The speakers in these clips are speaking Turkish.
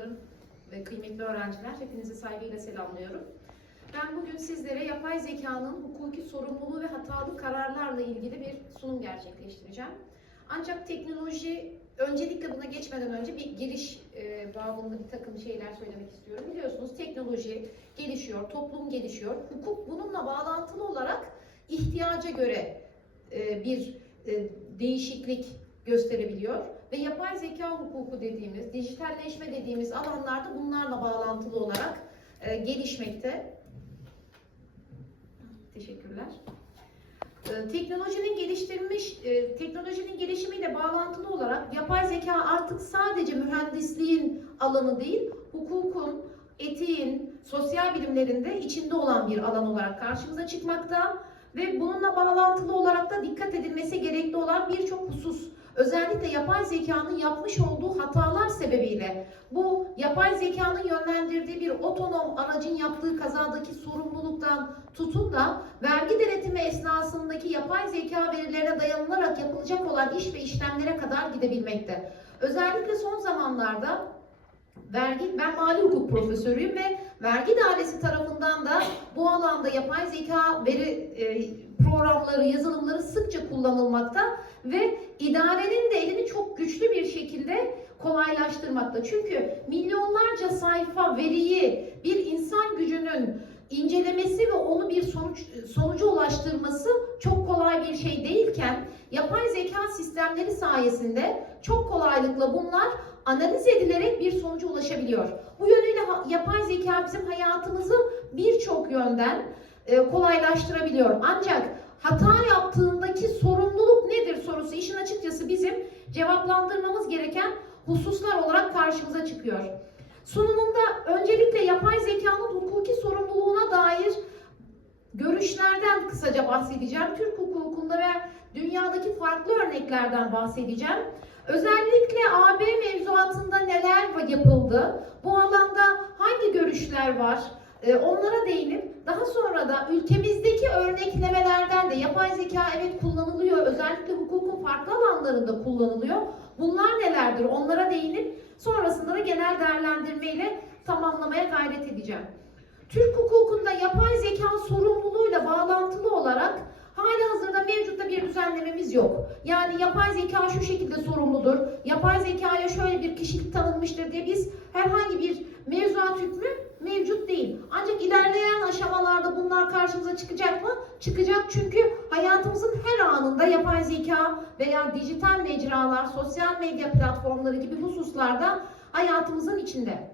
hocalarım ve kıymetli öğrenciler, hepinizi saygıyla selamlıyorum. Ben bugün sizlere yapay zekanın hukuki sorumluluğu ve hatalı kararlarla ilgili bir sunum gerçekleştireceğim. Ancak teknoloji, öncelikle buna geçmeden önce bir giriş e, bağlamında bir takım şeyler söylemek istiyorum. Biliyorsunuz teknoloji gelişiyor, toplum gelişiyor. Hukuk bununla bağlantılı olarak ihtiyaca göre e, bir e, değişiklik gösterebiliyor ve yapay zeka hukuku dediğimiz, dijitalleşme dediğimiz alanlarda bunlarla bağlantılı olarak e, gelişmekte. Teşekkürler. E, Teknolojinin geliştirilmiş, e, teknolojinin gelişimiyle bağlantılı olarak yapay zeka artık sadece mühendisliğin alanı değil, hukukun, etiğin, sosyal bilimlerinde içinde olan bir alan olarak karşımıza çıkmakta ve bununla bağlantılı olarak da dikkat edilmesi gerekli olan birçok husus özellikle yapay zekanın yapmış olduğu hatalar sebebiyle bu yapay zekanın yönlendirdiği bir otonom aracın yaptığı kazadaki sorumluluktan tutun da vergi denetimi esnasındaki yapay zeka verilerine dayanılarak yapılacak olan iş ve işlemlere kadar gidebilmekte. Özellikle son zamanlarda vergi ben mali hukuk profesörüyüm ve vergi dairesi tarafından da bu alanda yapay zeka veri e, programları, yazılımları sıkça kullanılmakta ve idarenin de elini çok güçlü bir şekilde kolaylaştırmakta. Çünkü milyonlarca sayfa veriyi bir insan gücünün incelemesi ve onu bir sonuç sonuca ulaştırması çok kolay bir şey değilken yapay zeka sistemleri sayesinde çok kolaylıkla bunlar analiz edilerek bir sonuca ulaşabiliyor. Bu yönüyle yapay zeka bizim hayatımızı birçok yönden kolaylaştırabiliyor. Ancak hata yaptığındaki sorumluluk nedir sorusu işin açıkçası bizim cevaplandırmamız gereken hususlar olarak karşımıza çıkıyor. Sunumumda öncelikle yapay zekanın hukuki sorumluluğuna dair görüşlerden kısaca bahsedeceğim. Türk hukukunda ve dünyadaki farklı örneklerden bahsedeceğim. Özellikle AB mevzuatında neler yapıldı? Bu alanda hangi görüşler var? Ee, Onlara değinip daha sonra da ülkemizdeki örneklemelerden de yapay zeka evet kullanılıyor. Özellikle hukukun farklı alanlarında kullanılıyor. Bunlar nelerdir? Onlara değinip sonrasında da genel değerlendirmeyle tamamlamaya gayret edeceğim. Türk hukukunda yapay zeka sorumluluğuyla bağlantılı olarak hali hazırda mevcutta bir düzenlememiz yok. Yani yapay zeka şu şekilde sorumludur, yapay zekaya şöyle bir kişilik tanınmıştır diye biz herhangi bir mevzuat hükmü mevcut değil. Ancak ilerleyen aşamalarda bunlar karşımıza çıkacak mı? Çıkacak çünkü hayatımızın her anında yapay zeka veya dijital mecralar, sosyal medya platformları gibi hususlarda hayatımızın içinde.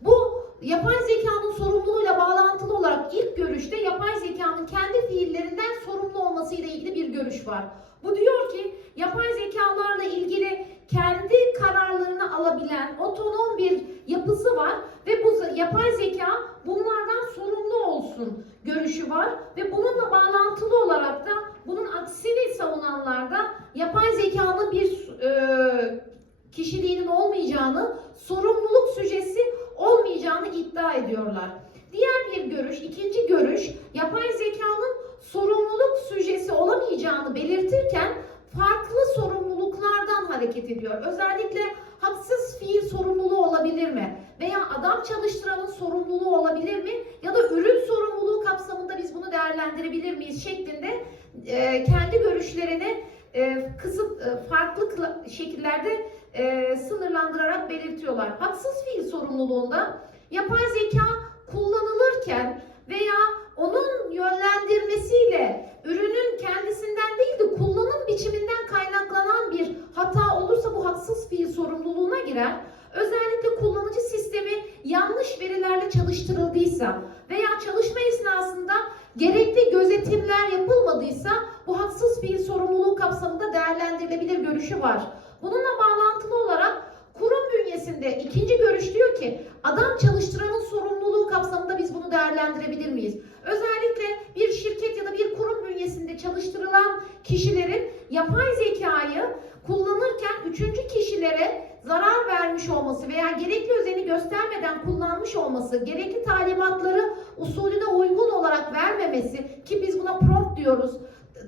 Bu yapay zekanın sorumluluğuyla bağlantılı olarak ilk görüşte yapay zekanın kendi fiillerinden sorumlu olması ile ilgili bir görüş var. Bu diyor ki yapay zekalarla ilgili kendi kararlarını alabilen otonom bir yapısı var ve bu yapay zeka bunlardan sorumlu olsun görüşü var ve bununla bağlantılı olarak da bunun aksini savunanlar da yapay zekanın bir e, kişiliğinin olmayacağını, sorumluluk sücesi olmayacağını iddia ediyorlar. Diğer bir görüş, ikinci görüş, yapay zekanın sorumluluk sücesi olamayacağını belirtirken farklı sorumluluklardan hareket ediyor. Özellikle haksız fiil sorumluluğu olabilir mi? Veya adam çalıştıranın sorumluluğu olabilir mi? Ya da ürün sorumluluğu kapsamında biz bunu değerlendirebilir miyiz şeklinde e, kendi görüşlerini e, kısıt e, farklı şekillerde e, sınırlandırarak belirtiyorlar. Haksız fiil sorumluluğunda yapay zeka kullanılırken veya onun yönlendirmesiyle ürünün kendisinden değil de kullanım biçiminden kaynaklanan bir hata olursa bu haksız fiil sorumluluğuna girer. Özellikle kullanıcı sistemi yanlış verilerle çalıştırıldıysa veya çalışma esnasında gerekli gözetimler yapılmadıysa bu haksız fiil sorumluluğu kapsamında değerlendirilebilir görüşü var. Bununla bağlantılı olarak kurum bünyesinde ikinci görüş diyor ki adam çalıştıranın sorumluluğu kapsamında biz bunu değerlendirebilir miyiz? Özellikle bir şirket ya da bir kurum bünyesinde çalıştırılan kişilerin yapay zekayı kullanırken üçüncü kişilere zarar vermiş olması veya gerekli özeni göstermeden kullanmış olması, gerekli talimatları usulüne uygun olarak vermemesi ki biz buna prompt diyoruz.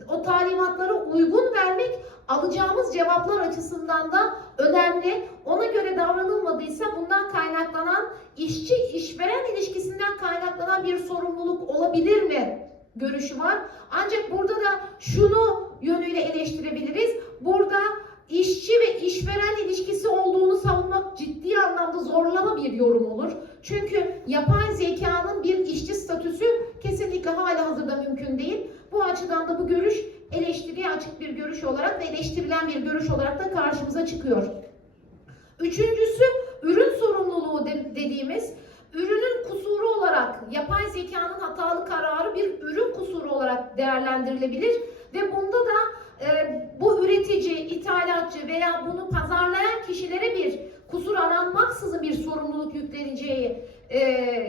O talimatlara uygun vermek alacağımız cevaplar açısından da önemli. Ona göre davranılmadığı olmadıysa bundan kaynaklanan işçi işveren ilişkisinden kaynaklanan bir sorumluluk olabilir mi görüşü var. Ancak burada da şunu yönüyle eleştirebiliriz. Burada işçi ve işveren ilişkisi olduğunu savunmak ciddi anlamda zorlama bir yorum olur. Çünkü yapay zekanın bir işçi statüsü kesinlikle hala hazırda mümkün değil. Bu açıdan da bu görüş açık bir görüş olarak ve eleştirilen bir görüş olarak da karşımıza çıkıyor. Üçüncüsü ürün sorumluluğu de- dediğimiz ürünün kusuru olarak yapay zekanın hatalı kararı bir ürün kusuru olarak değerlendirilebilir ve bunda da e, bu üretici, ithalatçı veya bunu pazarlayan kişilere bir kusur aranmaksızın bir sorumluluk yükleneceği e,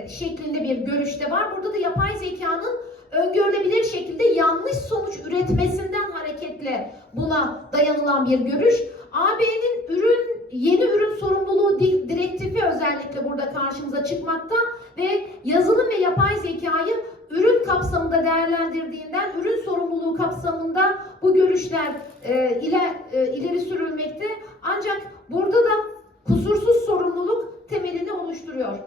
şeklinde bir görüşte var. Burada da yapay zekanın öngörülebilir şekilde yanlış sonuç üretmesinden hareketle buna dayanılan bir görüş. AB'nin ürün yeni ürün sorumluluğu di- direktifi özellikle burada karşımıza çıkmakta ve yazılım ve yapay zekayı ürün kapsamında değerlendirdiğinden ürün sorumluluğu kapsamında bu görüşler e, ile, e, ileri sürülmekte. Ancak burada da kusursuz sorumluluk temelini oluşturuyor.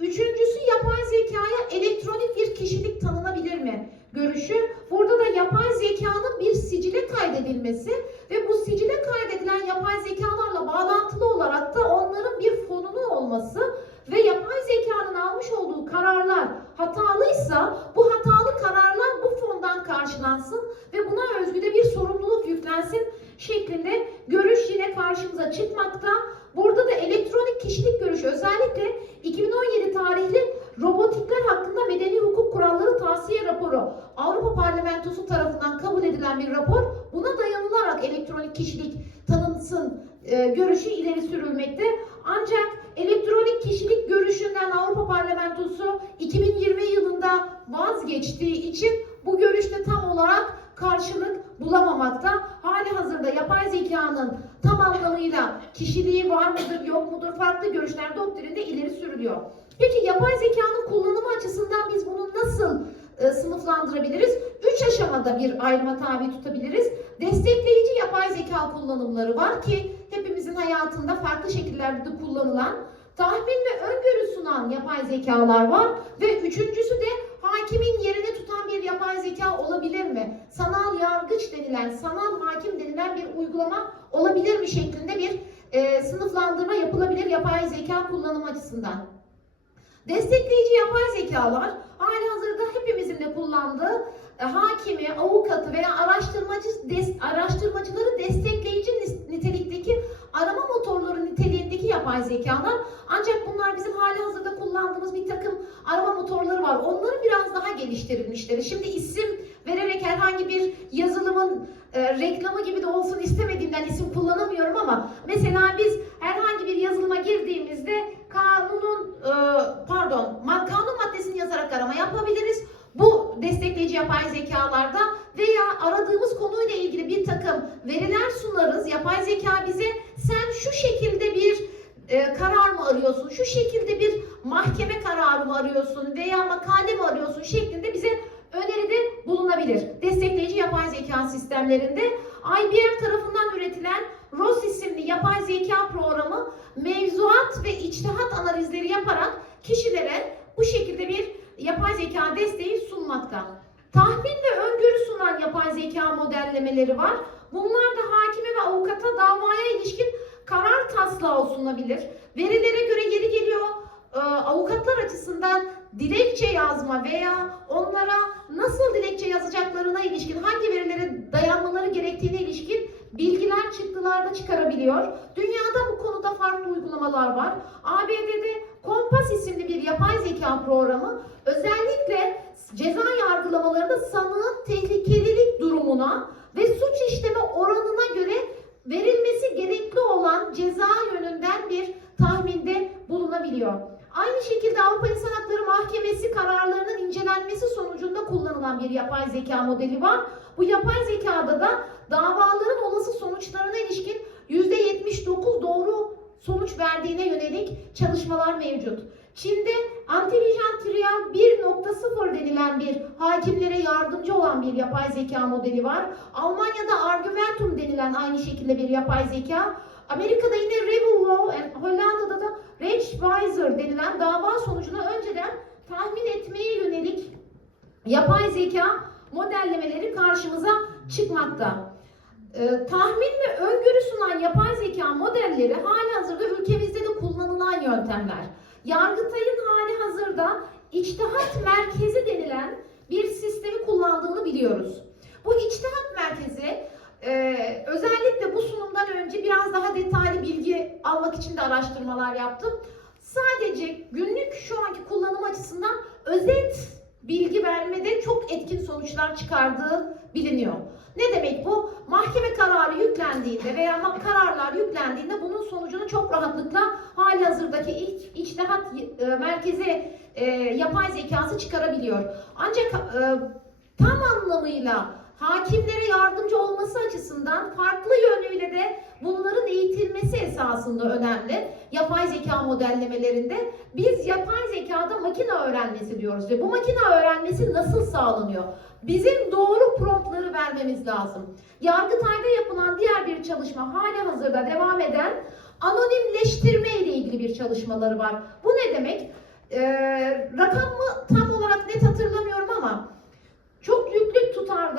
Üçüncüsü yapay zekaya elektronik bir kişilik tanınabilir mi? Görüşü. Burada da yapay zekanın bir sicile kaydedilmesi ve bu sicile kaydedilen yapay zekalarla bağlantılı olarak da onların bir fonunu olması ve yapay zekanın almış olduğu kararlar hatalıysa bu hatalı kararlar bu fondan karşılansın ve buna özgü de bir sorumluluk yüklensin şeklinde görüş yine karşımıza çıkmakta. Burada da elektronik kişilik görüşü özellikle 2017 tarihli robotikler hakkında medeni hukuk kuralları tavsiye raporu Avrupa Parlamentosu tarafından kabul edilen bir rapor buna dayanılarak elektronik kişilik tanınsın e, görüşü ileri sürülmekte. Ancak elektronik kişilik görüşünden Avrupa Parlamentosu 2020 yılında vazgeçtiği için bu görüşte tam olarak karşılık bulamamakta. Hali hazırda yapay zekanın tam anlamıyla kişiliği var mıdır yok mudur farklı görüşler doktrinde ileri sürülüyor. Peki yapay zekanın kullanımı açısından biz bunu nasıl e, sınıflandırabiliriz? Üç aşamada bir ayrıma tabi tutabiliriz. Destekleyici yapay zeka kullanımları var ki hepimizin hayatında farklı şekillerde de kullanılan tahmin ve öngörü sunan yapay zekalar var ve üçüncüsü de hakimin yerini tutan bir yapay zeka olabilir mi? Sanal yargıç denilen, sanal hakim denilen bir uygulama olabilir mi şeklinde bir e, sınıflandırma yapılabilir yapay zeka kullanım açısından. Destekleyici yapay zekalar hali hazırda hepimizin de kullandığı e, hakimi, avukatı veya araştırmacı des- araştırmacıları destekleyici yapay zekalar. Ancak bunlar bizim hali hazırda kullandığımız bir takım arama motorları var. Onların biraz daha geliştirilmişleri. Şimdi isim vererek herhangi bir yazılımın e, reklamı gibi de olsun istemediğimden isim kullanamıyorum ama mesela biz herhangi bir yazılıma girdiğimizde kanunun e, pardon kanun maddesini yazarak arama yapabiliriz. Bu destekleyici yapay zekalarda veya aradığımız konuyla ilgili bir takım veriler sunarız. Yapay zeka bize sen şu şekilde bir e, karar mı arıyorsun, şu şekilde bir mahkeme kararı mı arıyorsun veya makale mi arıyorsun şeklinde bize öneride bulunabilir. Destekleyici yapay zeka sistemlerinde IBM tarafından üretilen ROS isimli yapay zeka programı mevzuat ve içtihat analizleri yaparak kişilere bu şekilde bir yapay zeka desteği sunmakta. Tahmin ve öngörü sunan yapay zeka modellemeleri var. Bunlar da hakime ve avukata davaya ilişkin karar taslağı sunabilir. Verilere göre yeri geliyor e, avukatlar açısından dilekçe yazma veya onlara nasıl dilekçe yazacaklarına ilişkin hangi verilere dayanmaları gerektiğine ilişkin bilgiler çıktılarda çıkarabiliyor. Dünyada bu konuda farklı uygulamalar var. ABD'de Kompas isimli bir yapay zeka programı özellikle ceza yargılamalarında sanığın tehlikelilik durumuna ve suç işleme oranına göre verilmesi gerekli olan ceza yönünden bir tahminde bulunabiliyor. Aynı şekilde Avrupa İnsan Hakları Mahkemesi kararlarının incelenmesi sonucunda kullanılan bir yapay zeka modeli var. Bu yapay zekada da davaların olası sonuçlarına ilişkin %79 doğru sonuç verdiğine yönelik çalışmalar mevcut. Çin'de Intelligent Trial 1.0 denilen bir hakimlere yardımcı olan bir yapay zeka modeli var. Almanya'da Argumentum denilen aynı şekilde bir yapay zeka. Amerika'da yine and Hollanda'da da advisor denilen dava sonucunu önceden tahmin etmeye yönelik yapay zeka modellemeleri karşımıza çıkmakta. Ee, tahmin ve öngörü sunan yapay zeka modelleri hali hazırda ülkemizde de kullanılan yöntemler. Yargıtay'ın hali hazırda içtihat merkezi denilen bir sistemi kullandığını biliyoruz. Bu içtihat merkezi e, özellikle bu sunumdan önce biraz daha detaylı bilgi almak için de araştırmalar yaptım. Sadece günlük şu anki kullanım açısından özet bilgi vermede çok etkin sonuçlar çıkardığı biliniyor. Ne demek bu? Mahkeme kararı yüklendiğinde veya kararlar yüklendiğinde bunun sonucunu çok rahatlıkla hali hazırdaki ilk içtihat e, merkezi e, yapay zekası çıkarabiliyor. Ancak e, tam anlamıyla hakimlere yardımcı olması açısından farklı yönüyle de bunların eğitilmesi esasında önemli. Yapay zeka modellemelerinde biz yapay zekada makine öğrenmesi diyoruz ve bu makine öğrenmesi nasıl sağlanıyor? Bizim doğru promptları vermemiz lazım. Yargıtay'da yapılan diğer bir çalışma hali hazırda devam eden anonimleştirme ile ilgili bir çalışmaları var. Bu ne demek? Ee, rakamı tam olarak net hatırlamıyorum ama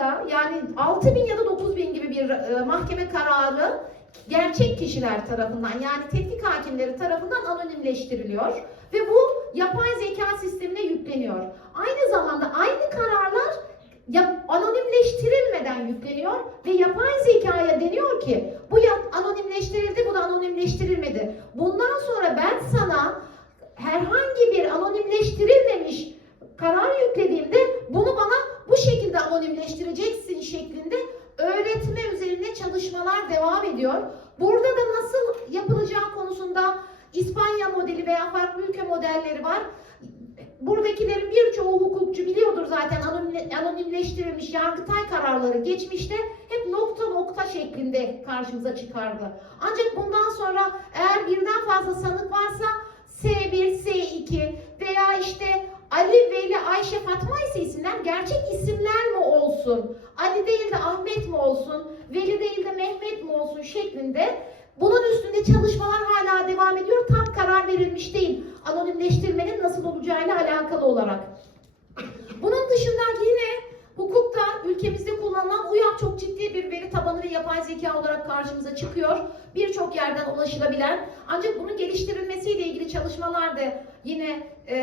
tutarda yani 6000 ya da 9000 gibi bir e, mahkeme kararı gerçek kişiler tarafından yani tetkik hakimleri tarafından anonimleştiriliyor ve bu yapay zeka sistemine yükleniyor. Aynı zamanda aynı kararlar anonimleştirilmeden yükleniyor ve yapay zekaya deniyor ki bu anonimleştirildi bu da anonimleştirilmedi. Bundan sonra ben sana herhangi bir anonimleştirilmemiş karar yüklediğimde bunu bana bu şekilde anonimleştireceksin şeklinde öğretme üzerine çalışmalar devam ediyor. Burada da nasıl yapılacağı konusunda İspanya modeli veya farklı ülke modelleri var. Buradakilerin birçoğu hukukçu biliyordur zaten anonimle- anonimleştirilmiş yargıtay kararları geçmişte hep nokta nokta şeklinde karşımıza çıkardı. Ancak bundan sonra eğer birden fazla sanık varsa S1, S2 veya işte Ali, Veli, Ayşe, Fatma ise isimler gerçek isimler mi olsun? Ali değil de Ahmet mi olsun? Veli değil de Mehmet mi olsun şeklinde bunun üstünde çalışmalar hala devam ediyor. Tam karar verilmiş değil. Anonimleştirmenin nasıl olacağıyla alakalı olarak. Bunun dışında yine hukukta ülkemizde kullanılan UYAP çok ciddi bir veri tabanı ve yapay zeka olarak karşımıza çıkıyor. Birçok yerden ulaşılabilen ancak bunun geliştirilmesiyle ilgili çalışmalar da yine e,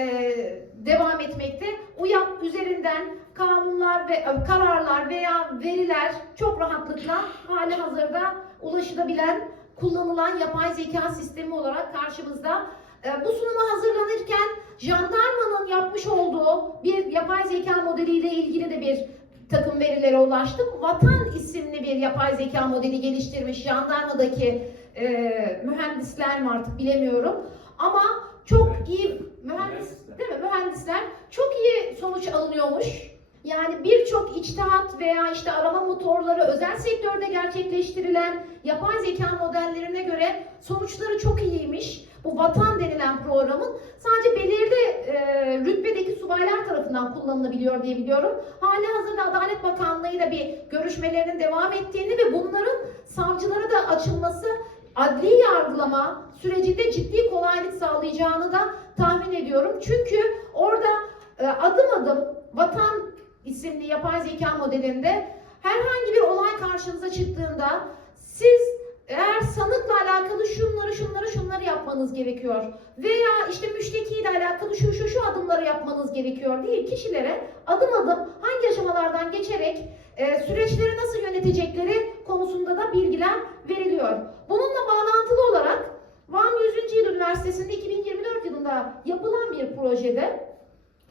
devam etmekte. UYAP üzerinden kanunlar ve e, kararlar veya veriler çok rahatlıkla hali hazırda ulaşılabilen, kullanılan yapay zeka sistemi olarak karşımızda. E, bu sunuma hazırlanırken jandarmanın yapmış olduğu bir yapay zeka modeliyle ilgili de bir takım verilere ulaştım. Vatan isimli bir yapay zeka modeli geliştirmiş jandarmadaki e, mühendisler mi artık bilemiyorum. Ama çok iyi mühendis değil mi? Mühendisler çok iyi sonuç alınıyormuş. Yani birçok içtihat veya işte arama motorları özel sektörde gerçekleştirilen yapay zeka modellerine göre sonuçları çok iyiymiş. Bu Vatan denilen programın sadece belirli e, rütbedeki subaylar tarafından kullanılabiliyor diye biliyorum. Hali hazırda Adalet Bakanlığı ile bir görüşmelerinin devam ettiğini ve bunların savcılara da açılması adli yargılama sürecinde ciddi kolaylık sağlayacağını da tahmin ediyorum. Çünkü orada e, adım adım Vatan isimli yapay zeka modelinde herhangi bir olay karşınıza çıktığında siz eğer sanıkla alakalı şunları şunları şunları yapmanız gerekiyor veya işte müştekiyle alakalı şu şu şu adımları yapmanız gerekiyor diye kişilere adım adım hangi aşamalardan geçerek e, süreçleri nasıl yönetecekleri konusunda da bilgiler veriliyor. Bununla bağlantılı olarak Van 100. Yıl Üniversitesi'nde 2024 yılında yapılan bir projede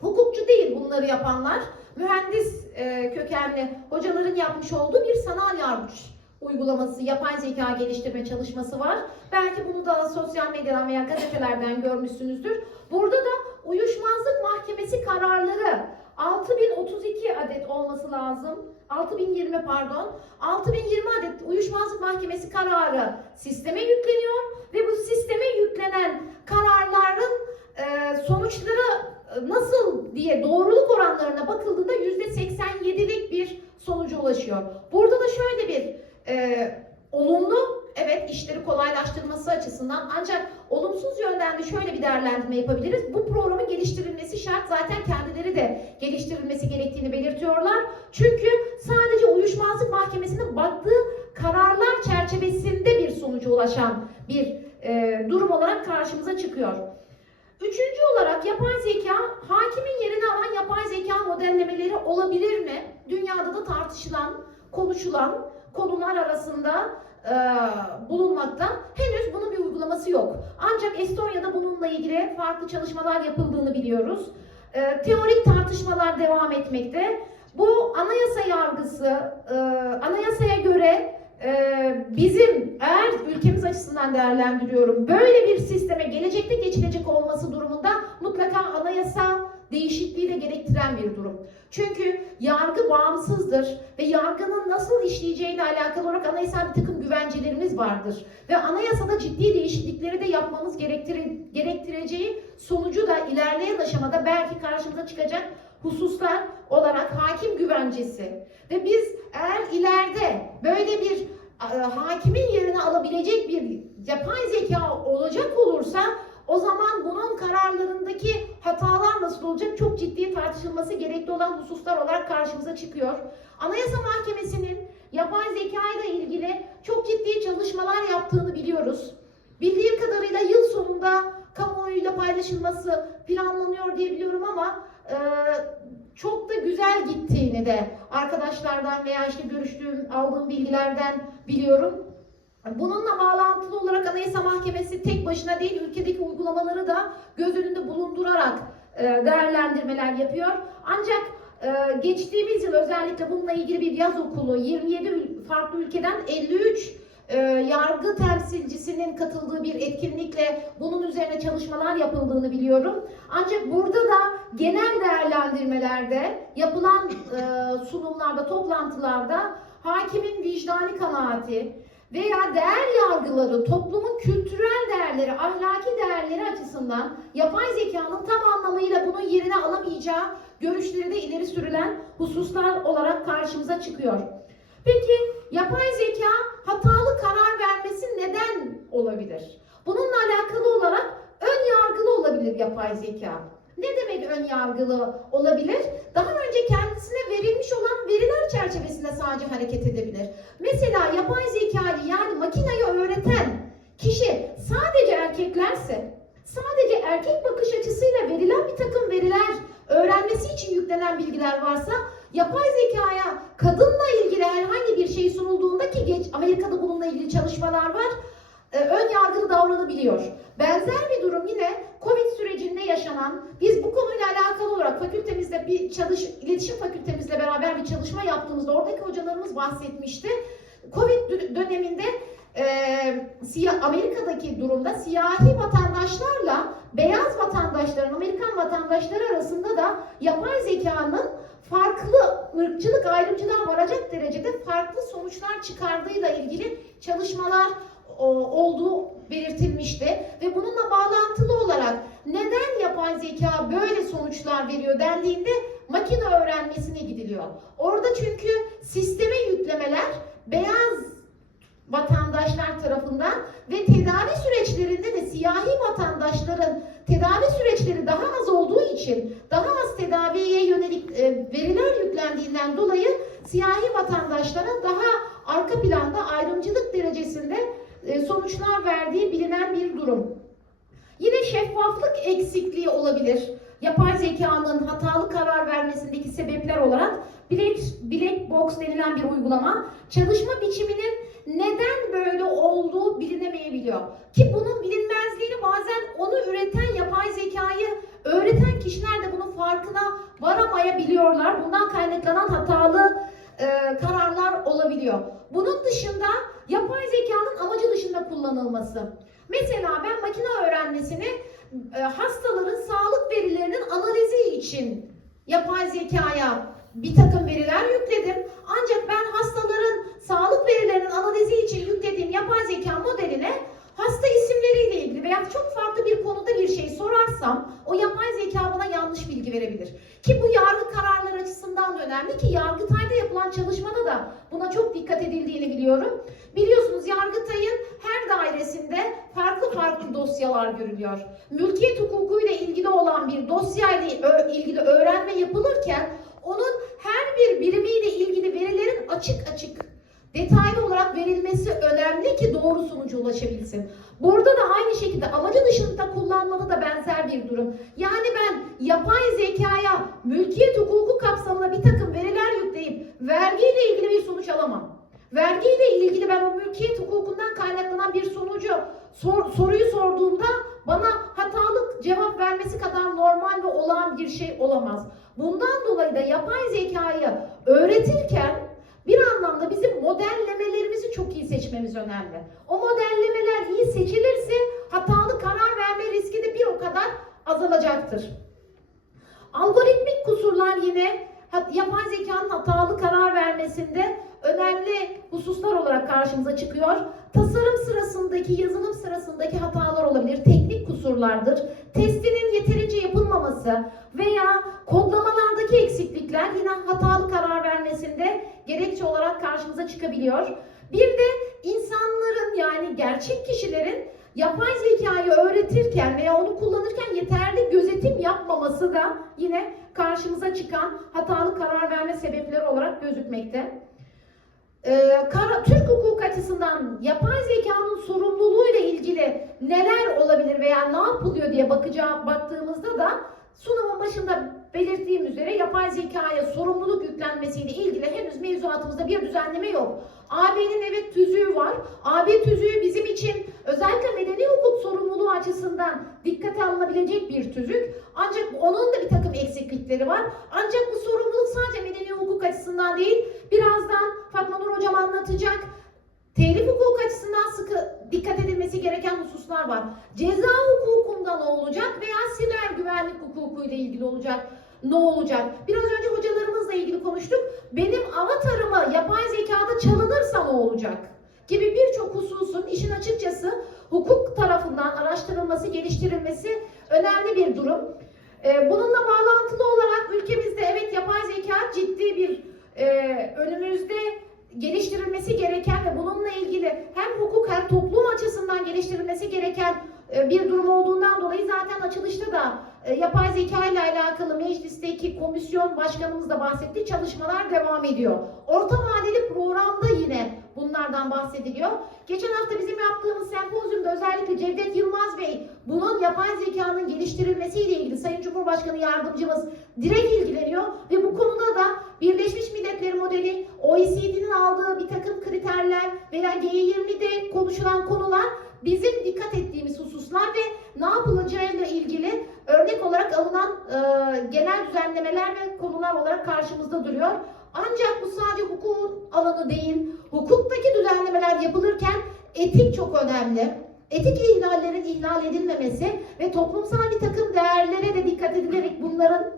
hukukçu değil bunları yapanlar mühendis e, kökenli hocaların yapmış olduğu bir sanal yargıç uygulaması, yapay zeka geliştirme çalışması var. Belki bunu da sosyal medyadan veya gazetelerden görmüşsünüzdür. Burada da uyuşmazlık mahkemesi kararları 6032 adet olması lazım. 6020 pardon. 6020 adet uyuşmazlık mahkemesi kararı sisteme yükleniyor ve bu sisteme yüklenen kararların e, sonuçları nasıl diye doğruluk oranlarına bakıldığında %87'lik bir sonuca ulaşıyor. Burada da şöyle bir e, olumlu evet işleri kolaylaştırması açısından ancak olumsuz yönden de şöyle bir değerlendirme yapabiliriz. Bu programın geliştirilmesi şart. Zaten kendileri de geliştirilmesi gerektiğini belirtiyorlar. Çünkü sadece uyuşmazlık mahkemesinin baktığı kararlar çerçevesinde bir sonuca ulaşan bir e, durum olarak karşımıza çıkıyor. Üçüncü olarak yapay zeka, hakimin yerini alan yapay zeka modellemeleri olabilir mi? Dünyada da tartışılan, konuşulan konular arasında e, bulunmakta. Henüz bunun bir uygulaması yok. Ancak Estonya'da bununla ilgili farklı çalışmalar yapıldığını biliyoruz. E, teorik tartışmalar devam etmekte. Bu anayasa yargısı, e, anayasaya göre bizim eğer ülkemiz açısından değerlendiriyorum böyle bir sisteme gelecekte geçilecek olması durumunda mutlaka anayasa değişikliği de gerektiren bir durum. Çünkü yargı bağımsızdır ve yargının nasıl işleyeceğiyle alakalı olarak anayasal bir takım güvencelerimiz vardır. Ve anayasada ciddi değişiklikleri de yapmamız gerektir- gerektireceği sonucu da ilerleyen aşamada belki karşımıza çıkacak hususlar olarak hakim güvencesi. Ve biz eğer ileride böyle bir e, hakimin yerini alabilecek bir yapay zeka olacak olursa o zaman bunun kararlarındaki hatalar nasıl olacak çok ciddi tartışılması gerekli olan hususlar olarak karşımıza çıkıyor. Anayasa Mahkemesi'nin yapay zeka ile ilgili çok ciddi çalışmalar yaptığını biliyoruz. Bildiğim kadarıyla yıl sonunda kamuoyuyla paylaşılması planlanıyor diye biliyorum ama e, çok da güzel gittiğini de arkadaşlardan veya işte görüştüğüm, aldığım bilgilerden biliyorum. Bununla bağlantılı olarak Anayasa Mahkemesi tek başına değil, ülkedeki uygulamaları da göz önünde bulundurarak e, değerlendirmeler yapıyor. Ancak e, geçtiğimiz yıl özellikle bununla ilgili bir yaz okulu 27 ül- farklı ülkeden 53 e, yargı temsilcisinin katıldığı bir etkinlikle bunun üzerine çalışmalar yapıldığını biliyorum. Ancak burada da genel değerlendirmelerde, yapılan e, sunumlarda, toplantılarda hakimin vicdani kanaati veya değer yargıları, toplumun kültürel değerleri, ahlaki değerleri açısından yapay zekanın tam anlamıyla bunun yerine alamayacağı görüşleri de ileri sürülen hususlar olarak karşımıza çıkıyor. Peki yapay zeka hatalı karar vermesi neden olabilir? Bununla alakalı olarak ön yargılı olabilir yapay zeka. Ne demek ön yargılı olabilir? Daha önce kendisine verilmiş olan veriler çerçevesinde sadece hareket edebilir. Mesela yapay zekayı yani makinayı öğreten kişi sadece erkeklerse, sadece erkek bakış açısıyla verilen bir takım veriler öğrenmesi için yüklenen bilgiler varsa yapay zekaya kadınla ilgili herhangi bir şey sunulduğunda ki geç Amerika'da bununla ilgili çalışmalar var e, ön yargılı davranabiliyor. Benzer bir durum yine Covid sürecinde yaşanan, biz bu konuyla alakalı olarak fakültemizde bir çalış, iletişim fakültemizle beraber bir çalışma yaptığımızda oradaki hocalarımız bahsetmişti. Covid dö- döneminde e, siyah, Amerika'daki durumda siyahi vatandaşlarla beyaz vatandaşların, Amerikan vatandaşları arasında da yapay zekanın farklı ırkçılık ayrımcılığa varacak derecede farklı sonuçlar çıkardığıyla ilgili çalışmalar o, olduğu belirtilmişti ve bununla bağlantılı olarak neden yapay zeka böyle sonuçlar veriyor dendiğinde makine öğrenmesine gidiliyor. Orada çünkü sisteme yüklemeler beyaz vatandaşlar tarafından ve tedavi süreçlerinde de siyahi vatandaşların tedavi süreçleri daha az olduğu için daha az tedaviye yönelik e, veriler yüklendiğinden dolayı siyahi vatandaşlara daha arka planda ayrımcılık derecesinde e, sonuçlar verdiği bilinen bir durum. Yine şeffaflık eksikliği olabilir. Yapay zekanın hatalı karar vermesindeki sebepler olarak Black, Black Box denilen bir uygulama çalışma biçiminin neden böyle olduğu bilinemeyebiliyor. Ki bunun bilinmezliğini bazen onu üreten yapay zekayı öğreten kişiler de bunun farkına varamayabiliyorlar. Bundan kaynaklanan hatalı e, kararlar olabiliyor. Bunun dışında yapay zekanın amacı dışında kullanılması. Mesela ben makine öğrenmesini e, hastaların sağlık verilerinin analizi için yapay zekaya bir takım veriler yükledim. Ancak ben hastaların sağlık verilerinin analizi için yüklediğim yapay zeka modeline hasta isimleriyle ilgili veya çok farklı bir konuda bir şey sorarsam o yapay zeka bana yanlış bilgi verebilir. Ki bu yargı kararları açısından da önemli ki Yargıtay'da yapılan çalışmada da buna çok dikkat edildiğini biliyorum. Biliyorsunuz Yargıtay'ın her dairesinde farklı farklı dosyalar görülüyor. Mülkiyet hukukuyla ilgili olan bir dosyayla ilgili öğrenme yapılırken onun her bir birimiyle ilgili verilerin açık açık detaylı olarak verilmesi önemli ki doğru sonuca ulaşabilsin. Burada da aynı şekilde amacı dışında kullanmada da benzer bir durum. Yani ben yapay zekaya mülkiyet hukuku kapsamında bir takım veriler yükleyip vergiyle ilgili bir sonuç alamam. Vergiyle ilgili ben o mülkiyet hukukundan kaynaklanan bir sonucu sor- soruyu sorduğumda bana hatalı cevap vermesi kadar normal ve olağan bir şey olamaz. Bundan dolayı da yapay zekayı öğretirken bir anlamda bizim modellemelerimizi çok iyi seçmemiz önemli. O modellemeler iyi seçilirse hatalı karar verme riski de bir o kadar azalacaktır. Algoritmik kusurlar yine yapay zekanın hatalı karar vermesinde önemli hususlar olarak karşımıza çıkıyor. Tasarım sırasındaki, yazılım sırasındaki hatalar olabilir, teknik kusurlardır. Testinin yeterince yapılmaması veya kodlamalardaki eksiklikler yine hatalı karar vermesinde gerekçe olarak çıkabiliyor. Bir de insanların yani gerçek kişilerin yapay zekayı öğretirken veya onu kullanırken yeterli gözetim yapmaması da yine karşımıza çıkan hatalı karar verme sebepleri olarak gözükmekte. Ee, Türk hukuk açısından yapay zekanın sorumluluğuyla ilgili neler olabilir veya ne yapılıyor diye bakacağı baktığımızda da sunumun başında belirttiğim üzere yapay zekaya sorumluluk yüklenmesiyle ilgili henüz mevzuatımızda bir düzenleme yok. AB'nin evet tüzüğü var. AB tüzüğü bizim için özellikle medeni hukuk sorumluluğu açısından dikkate alınabilecek bir tüzük. Ancak onun da bir takım eksiklikleri var. Ancak bu sorumluluk sadece medeni hukuk açısından değil, birazdan Fatma Nur Hocam anlatacak. Telif hukuk açısından sıkı dikkat edilmesi gereken hususlar var. Ceza hukukunda ne olacak veya siber güvenlik hukuku ile ilgili olacak ne olacak? Biraz önce hocalarımızla ilgili konuştuk. Benim avatarımı yapay zekada çalınırsa ne olacak? Gibi birçok hususun işin açıkçası hukuk tarafından araştırılması, geliştirilmesi önemli bir durum. Ee, bununla bağlantılı olarak ülkemizde evet yapay zeka ciddi bir e, önümüzde geliştirilmesi gereken ve bununla ilgili hem hukuk hem toplum açısından geliştirilmesi gereken e, bir durum olduğundan dolayı zaten açılışta da e, yapay zeka ile alakalı meclisteki komisyon başkanımız da bahsetti. Çalışmalar devam ediyor. Orta vadeli programda yine bunlardan bahsediliyor. Geçen hafta bizim yaptığımız sempozyumda özellikle Cevdet Yılmaz Bey bunun yapay zekanın geliştirilmesiyle ilgili Sayın Cumhurbaşkanı Yardımcımız direkt ilgileniyor ve bu konuda da Birleşmiş Milletler modeli, OECD'nin aldığı bir takım kriterler veya G20'de konuşulan konular bizim dikkat ettiğimiz hususlar ve ne yapılacağıyla ilgili örnek olarak alınan e, genel düzenlemeler ve konular olarak karşımızda duruyor. Ancak bu sadece hukukun alanı değil, hukuktaki düzenlemeler yapılırken etik çok önemli. Etik ihlallerin ihlal edilmemesi ve toplumsal bir takım değerlere de dikkat edilerek bunların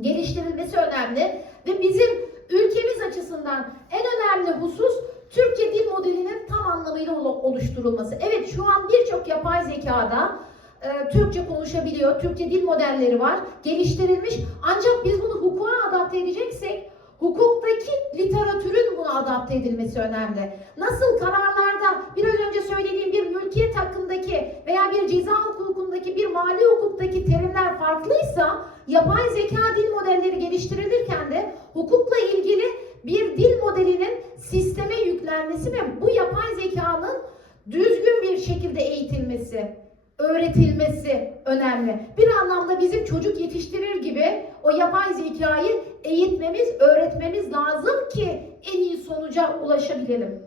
geliştirilmesi önemli. Ve bizim ülkemiz açısından en önemli husus Türkçe dil modelinin tam anlamıyla olu- oluşturulması. Evet şu an birçok yapay zekada e, Türkçe konuşabiliyor, Türkçe dil modelleri var, geliştirilmiş. Ancak biz bunu hukuka adapte edeceksek hukuktaki literatürün buna adapte edilmesi önemli. Nasıl kararlarda biraz önce söylediğim bir mülkiyet hakkındaki veya bir ceza hukukundaki bir mali hukuktaki terimler farklıysa yapay zeka dil modelleri geliştirilirken de hukukla ilgili bir dil modelinin sisteme yüklenmesi ve bu yapay zekanın düzgün bir şekilde eğitilmesi, öğretilmesi önemli. Bir anlamda bizim çocuk yetiştirir gibi o yapay zekayı eğitmemiz, öğretmemiz lazım ki en iyi sonuca ulaşabilelim.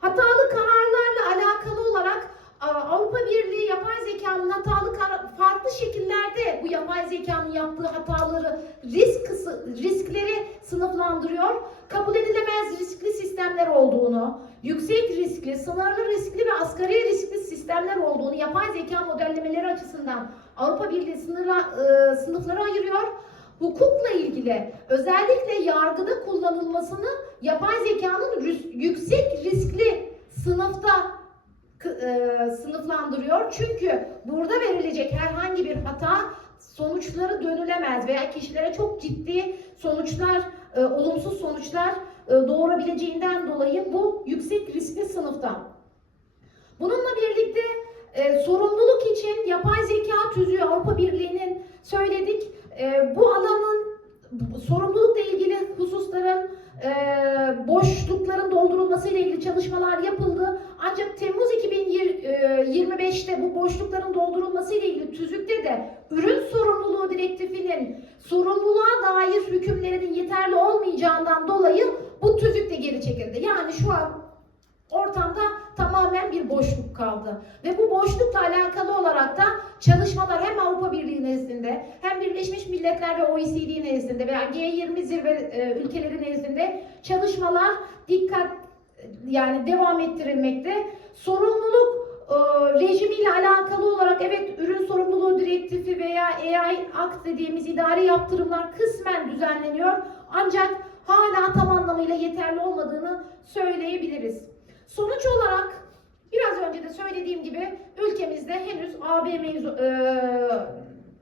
Hatalı kararlarla alakalı olarak Avrupa Birliği yapay zekanın hatalı farklı şekillerde bu yapay zekanın yaptığı hataları risk riskleri sınıflandırıyor. Kabul edilemez riskli sistemler olduğunu, yüksek riskli, sınırlı riskli ve asgari riskli sistemler olduğunu yapay zeka modellemeleri açısından Avrupa Birliği sınırla, e, sınıflara ayırıyor. Hukukla ilgili özellikle yargıda kullanılmasını yapay zekanın yüksek riskli sınıfta sınıflandırıyor. Çünkü burada verilecek herhangi bir hata sonuçları dönülemez veya kişilere çok ciddi sonuçlar, e, olumsuz sonuçlar e, doğurabileceğinden dolayı bu yüksek riskli sınıfta. Bununla birlikte e, sorumluluk için yapay zeka tüzüğü Avrupa Birliği'nin söyledik. E, bu alanın sorumlulukla ilgili hususların e, boşlukların doldurulması ile ilgili çalışmalar yapıldı. Ancak Temmuz 2025'te bu boşlukların doldurulması ile ilgili tüzükte de ürün sorumluluğu direktifinin sorumluluğa dair hükümlerinin yeterli olmayacağından dolayı bu tüzük de geri çekildi. Yani şu an ortamda tamamen bir boşluk kaldı. Ve bu boşlukla alakalı olarak da çalışmalar hem Avrupa Birliği nezdinde hem Birleşmiş Milletler ve OECD nezdinde veya G20 zirve e, ülkeleri nezdinde çalışmalar dikkat yani devam ettirilmekte. Sorumluluk e, rejimiyle alakalı olarak evet ürün sorumluluğu direktifi veya AI Act dediğimiz idari yaptırımlar kısmen düzenleniyor. Ancak hala tam anlamıyla yeterli olmadığını söyleyebiliriz. Sonuç olarak biraz önce de söylediğim gibi ülkemizde henüz AB mevzu, e,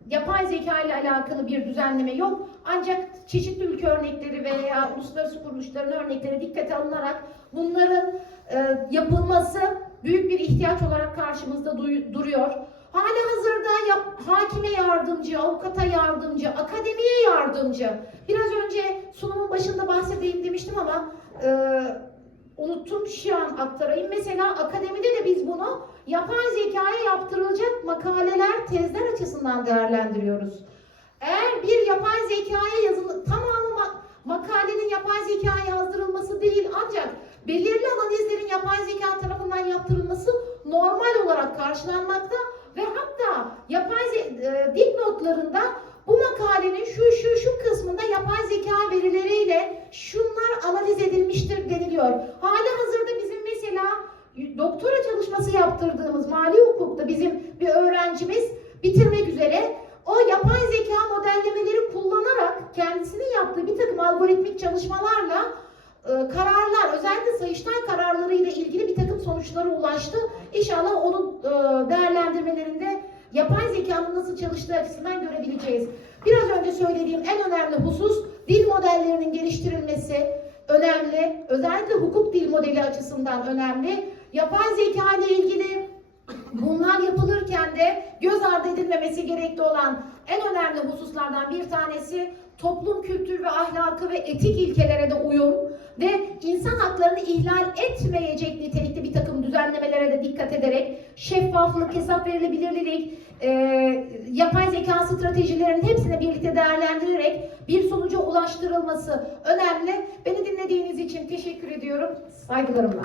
yapay zeka ile alakalı bir düzenleme yok. Ancak çeşitli ülke örnekleri veya uluslararası kuruluşların örnekleri dikkate alınarak bunların e, yapılması büyük bir ihtiyaç olarak karşımızda duruyor. Hala hazırda yap, hakime yardımcı, avukata yardımcı, akademiye yardımcı. Biraz önce sunumun başında bahsedeyim demiştim ama e, unuttum şu an aktarayım. Mesela akademide de biz bunu yapay zekaya yaptırılacak makaleler, tezler açısından değerlendiriyoruz. Eğer bir yapay zekaya yazılı, tamamı ma- makalenin yapay zekaya yazdırılması değil ancak belirli analizlerin yapay zeka tarafından yaptırılması normal olarak karşılanmakta ve hatta yapay e, dipnotlarında bu makalenin şu şu şu kısmında yapay zeka verileriyle şunlar analiz edilmiştir deniliyor. Hali hazırda bizim mesela doktora çalışması yaptırdığımız mali hukukta bizim bir öğrencimiz bitirmek üzere o yapay zeka modellemeleri kullanarak kendisinin yaptığı bir takım algoritmik çalışmalarla kararlar, özellikle sayıştay kararlarıyla ilgili bir takım sonuçlara ulaştı. İnşallah onun e, değerlendirmelerinde yapay zekanın nasıl çalıştığı açısından görebileceğiz. Biraz önce söylediğim en önemli husus dil modellerinin geliştirilmesi önemli. Özellikle hukuk dil modeli açısından önemli. Yapay zeka ile ilgili bunlar yapılırken de göz ardı edilmemesi gerekli olan en önemli hususlardan bir tanesi toplum kültür ve ahlakı ve etik ilkelere de uyum ve insan haklarını ihlal etmeyecek nitelikte bir takım düzenlemelere de dikkat ederek şeffaflık, hesap verilebilirlik, e, yapay zeka stratejilerinin hepsini birlikte değerlendirerek bir sonuca ulaştırılması önemli. Beni dinlediğiniz için teşekkür ediyorum. Saygılarımla.